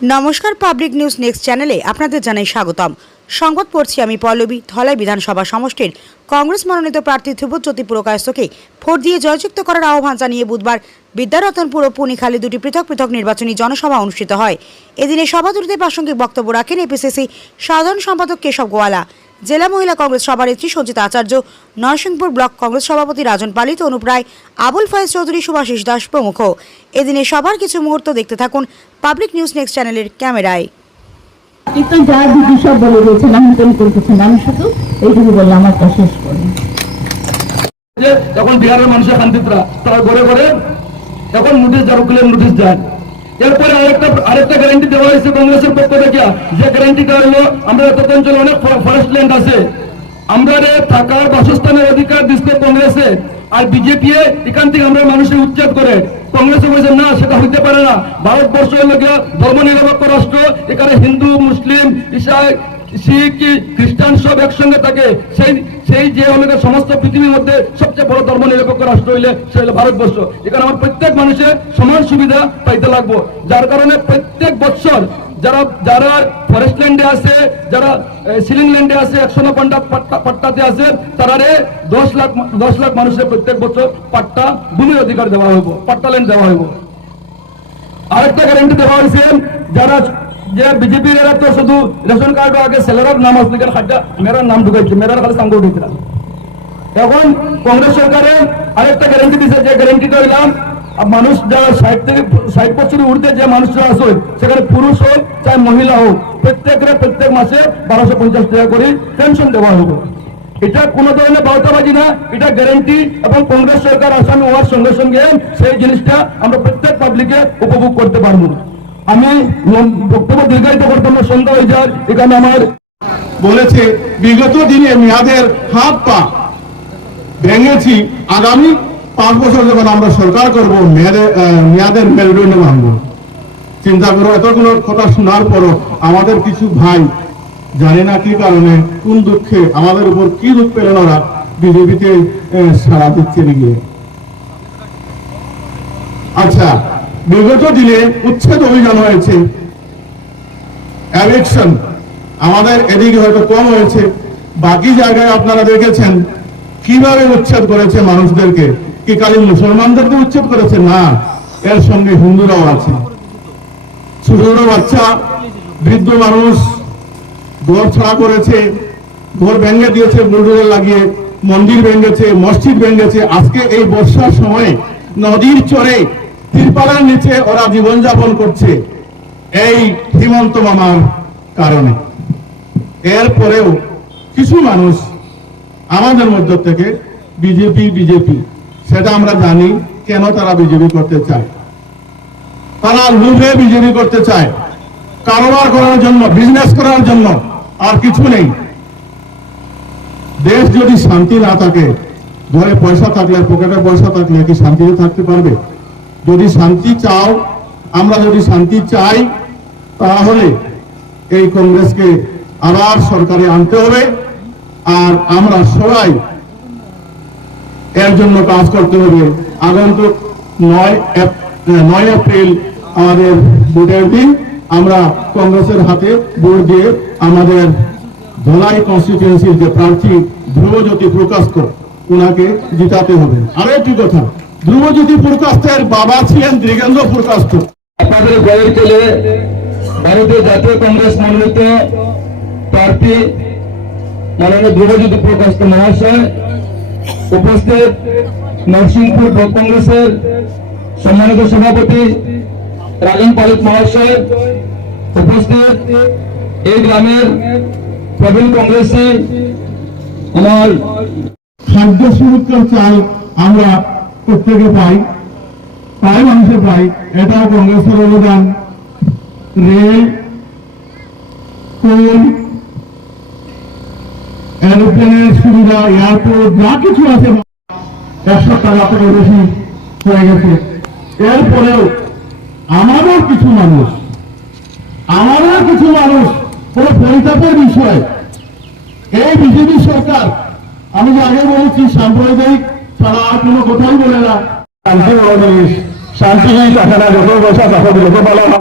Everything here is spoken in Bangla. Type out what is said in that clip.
নমস্কার, পাবলিক নিউজ নেক্সট চ্যানেলে আপনাদের জানাই স্বাগতম। সংবাদ পড়ছি আমি পল্লবী। ধলাই বিধানসভা সমষ্টির কংগ্রেস মনোনীত প্রার্থী ধ্রুবজ্যোতি পুরকায়স্থকে ভোট দিয়ে জয়যুক্ত করার আহ্বান জানিয়ে বুধবার বিদ্যারতনপুর ও পুনিখালী দুটি পৃথক পৃথক নির্বাচনী জনসভা অনুষ্ঠিত হয়। এদিনে সভা দুটিতে প্রাসঙ্গিক বক্তব্য রাখেন এপিসিসি সাধারণ সম্পাদক কেশব গোয়ালা, জেলা মহিলা কংগ্রেস সভানেত্রী সঞ্চিতা আচার্য, নরসিংপুর ব্লক কংগ্রেস সভাপতি রাজন পালিত, অনুপ রায়, আবুল ফয়েজ চৌধুরী, সুভাষিস দাস প্রমুখ। এদিনে সভার কিছু মুহূর্ত দেখতে থাকুন পাবলিক নিউজ নেক্সট চ্যানেলের ক্যামেরায়। কিন্তু যা দিদি সব বলে দিয়েছেন, আমি তৈরি করতেছেন, আমি শুধু এইটুকু বললাম, আমার তা শেষ করি। তখন বিহারের মানুষের শান্তিত্রা তারা ঘরে ঘরে এখন নোটিশ জারুকুলের নোটিশ যায়। এরপরে আরেকটা গ্যারান্টি দেওয়া হয়েছে কংগ্রেসের পক্ষ থেকে, যে গ্যারান্টিটা হলো আমরা এত অঞ্চলে অনেক ফরেস্ট ল্যান্ড আছে, আমরা থাকার বাসস্থানের অধিকার দিচ্ছে কংগ্রেসে, আর বিজেপি এখান থেকে আমরা মানুষের উচ্ছেদ করে। কংগ্রেসে বলছে না, সেটা হইতে পারে না। ভারতবর্ষ হলো ধর্ম নিরপেক্ষ রাষ্ট্র, এখানে হিন্দু, মুসলিম, ইসাই, শিখ, খ্রিস্টান সব একসঙ্গে থাকে। সেই যে হলো সমস্ত পৃথিবীর মধ্যে সবচেয়ে বড় ধর্ম নিরপেক্ষ রাষ্ট্র হইলে সে হলো ভারতবর্ষ। এখানে আমার প্রত্যেক মানুষের সমান সুবিধা পাইতে লাগবো। যার কারণে প্রত্যেক বছর যারা ফরেস্ট ল্যান্ডে আছে, যারা সিলিং ল্যান্ডে আছে, 150 পাট্টাতে আছে, তারা 10 লাখ মানুষের প্রত্যেক বছর পাট্টা ভূমির অধিকার দেওয়া হইব, পাট্টা ল্যান্ড দেওয়া হইব। আরেকটা গ্যারান্টি দেওয়া হয়েছে, যারা যে বিজেপির এরা তো শুধু রেশন কার্ড আগে সেলারের নাম আসলে খাদ্যা মেরার নাম ঢুকাইছে, মেরার খালি সাঙ্গ উঠেছিল। এখন কংগ্রেস সরকারে আরেকটা গ্যারান্টি দিচ্ছে, যে গ্যারান্টিটা হইলাম মানুষ যারা 60 বছরের ঊর্ধ্বে যে মানুষরা আছে, সেখানে পুরুষ হোক চাই মহিলা হোক, প্রত্যেক মাসে 1250 টাকা করে পেনশন দেওয়া হবে। এটা কোনো ধরনের বাউতাবাজি না, এটা গ্যারান্টি। এবং কংগ্রেস সরকার আসামি হওয়ার সঙ্গে সঙ্গে সেই জিনিসটা আমরা প্রত্যেক পাবলিকে উপভোগ করতে পারবো। আমি বক্তব্য দীর্ঘায়িত করতে আমার সন্ধ্যা হয়ে যায়। এখানে আমার বলেছে বিগত দিনে মেয়াদের হাত পা ভেঙেছি, আগামী 5 বছর যখন আমরা সরকার করব মেয়াদের মেরুদণ্ড ভাঙবো। চিন্তা করো, এতগুলো কথা শোনার পরও আমাদের কিছু ভাই জানে না কি কারণে, কোন দুঃখে, আমাদের উপর কি দুঃখ পেলেন ওরা বিজেপিতে সাড়া দিচ্ছে গিয়ে। আচ্ছা, বিগত দিনে উচ্ছেদ অভিযান হয়েছে, এভিকশন আমাদের এদিকে হয়তো কম হয়েছে, বাকি জায়গায় আপনারা দেখেছেন কিভাবে উচ্ছেদ করেছে মানুষদেরকে। কি খালি মুসলমানদেরকে উচ্ছেদ করেছে? না, এর সঙ্গে হিন্দুরাও আছে। ছোট ছোট বাচ্চা, বৃদ্ধ মানুষ ঘর ছাড়া করেছে, ঘর ভেঙে দিয়েছে বুলডোজার লাগিয়ে, মন্দির ভেঙেছে, মসজিদ ভেঙেছে। আজকে এই বর্ষার সময় নদীর চরে তিরপালের নিচে ওরা জীবনযাপন করছে এই হিমন্ত মামার কারণে। এরপরেও কিছু মানুষ আমাদের মধ্য থেকে বিজেপি সেটা আমরা জানি কেন তারা বিজেপি করতে চায়। তারা লোভে বিজেপি করতে চায়, কারোবার করার জন্য, বিজনেস করার জন্য, আর কিছু নেই। দেশ যদি শান্তি না থাকে, ঘরে পয়সা থাকলে, পকেটে পয়সা থাকলে কি শান্তিতে থাকতে পারবে? যদি শান্তি চাও, আমরা যদি শান্তি চাই, তাহলে এই কংগ্রেসকে আবার সরকারে আনতে হবে। আর আমরা সবাই এর জন্য কাজ করতে হবে। আগন্তুক 9 এপ্রিল আমাদের ভোটের দিন, আমরা কংগ্রেসের হাতে ভোট দিয়ে আমাদের ধলাই কনস্টিটিউয়েন্সির যে প্রার্থী ধ্রুবজ্যোতি পুরকায়স্থ, ওনাকে জিতাতে হবে। আরো একটি কথা, ধ্রুবজ্যোতি পুরকায়স্থের বাবা ছিলেন দ্বিগেন্দ্র পুরকায়স্থ। আপনাদের গয়ের কোলে ভারতীয় জাতীয় কংগ্রেস মনোনীত প্রার্থী মাননীয় ধ্রুবজ্যোতি পুরকায়স্থ মহাশয়, উপস্থিত নরসিংপুর ব্লক কংগ্রেসের সম্মানিত সভাপতি রাজন পালিত মহাশয়, উপস্থিত এই গ্রামের প্রবীণ কংগ্রেসী আমার খাদ্য সুরক্ষার চাল আমরা প্রত্যেকে পাই, প্রায় মানুষে পাই, এটাও কংগ্রেসের অবদান। রেল, কোল, এরোপ্লেনের সুবিধা, এয়ারপোর্ট, যা কিছু আছে 100 টাকা থেকে বেশি হয়ে গেছে। এরপরেও আমাদের কিছু মানুষ কোনো পরিতাপের বিষয়, এই বিজেপি সরকার, আমি যে আগে বলেছি সাম্প্রদায়িক ছাড়া আর কোনো কথাই বলে না। শান্তি বড় জিনিস, শান্তি থাকে না, যত পয়সা তত দিলে তো ভালো।